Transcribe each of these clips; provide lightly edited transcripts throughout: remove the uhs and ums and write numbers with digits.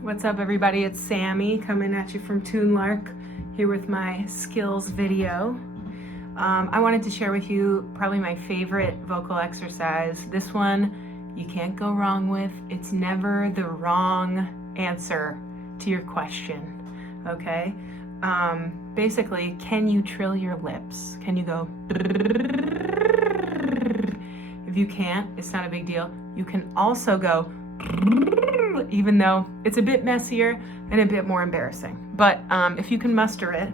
What's up, everybody? It's Sammy coming at you from Tunelark here with my skills video. I wanted to share with you probably my favorite vocal exercise. This one you can't go wrong with. It's never the wrong answer to your question, okay? Basically, can you trill your lips? Can you go? If you can't, it's not a big deal. You can also go, even though it's a bit messier and a bit more embarrassing. But if you can muster it,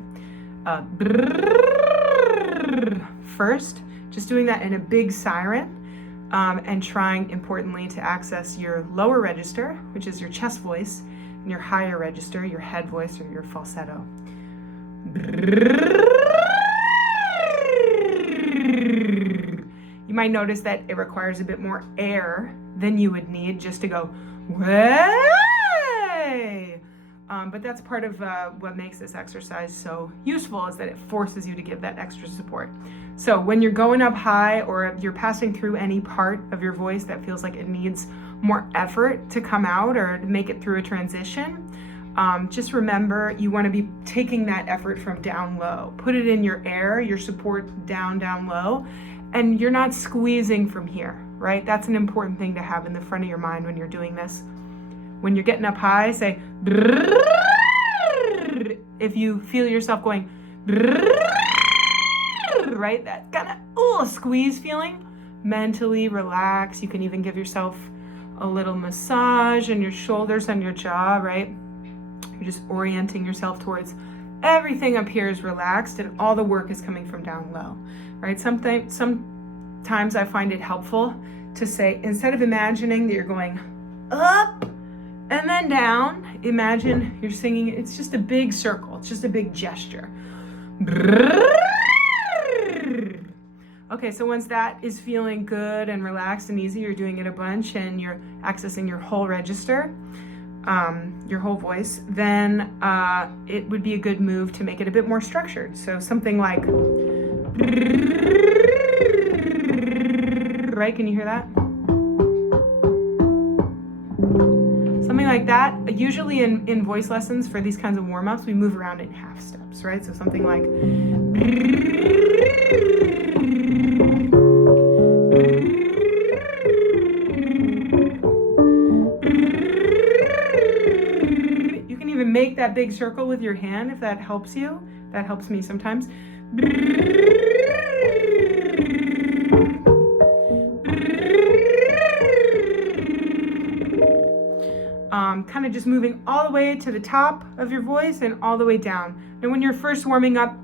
first, just doing that in a big siren, and trying, importantly, to access your lower register, which is your chest voice, and your higher register, your head voice or your falsetto. You might notice that it requires a bit more air than you would need just to go, way! But that's part of what makes this exercise so useful, is that it forces you to give that extra support. So when you're going up high, or you're passing through any part of your voice that feels like it needs more effort to come out or to make it through a transition, just remember you want to be taking that effort from down low. Put it in your air, your support down low, and you're not squeezing from here, right? That's an important thing to have in the front of your mind when you're doing this. When you're getting up high, say, if you feel yourself going, right? That kind of squeeze feeling, mentally relax. You can even give yourself a little massage in your shoulders and your jaw, right? You're just orienting yourself towards everything up here is relaxed and all the work is coming from down low, right? Sometimes I find it helpful to say, instead of imagining that you're going up and then down, imagine you're singing, it's just a big circle, it's just a big gesture. Okay, so once that is feeling good and relaxed and easy, you're doing it a bunch and you're accessing your whole register, your whole voice, then it would be a good move to make it a bit more structured. So something like, right? Can you hear that? Something like that. Usually in voice lessons for these kinds of warm-ups, we move around in half steps, right? So something like, you can even make that big circle with your hand if that helps you. That helps me sometimes. Kind of just moving all the way to the top of your voice and all the way down. And when you're first warming up,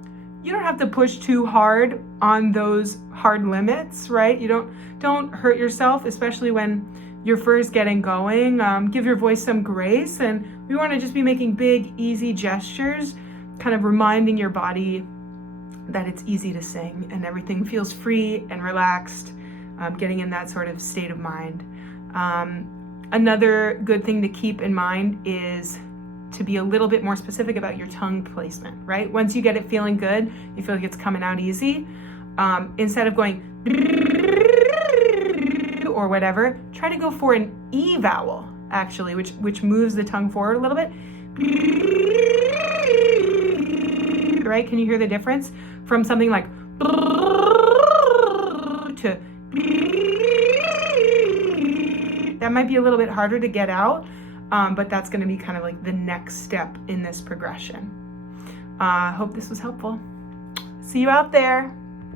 you don't have to push too hard on those hard limits, right? You don't hurt yourself, especially when you're first getting going. Give your voice some grace, and we want to just be making big, easy gestures, kind of reminding your body that it's easy to sing and everything feels free and relaxed, getting in that sort of state of mind. Another good thing to keep in mind is to be a little bit more specific about your tongue placement, right? Once you get it feeling good, you feel like it's coming out easy, instead of going or whatever, try to go for an E vowel, actually, which moves the tongue forward a little bit. Right? Can you hear the difference from something like to? That might be a little bit harder to get out, but that's going to be kind of like the next step in this progression. Hope this was helpful. See you out there.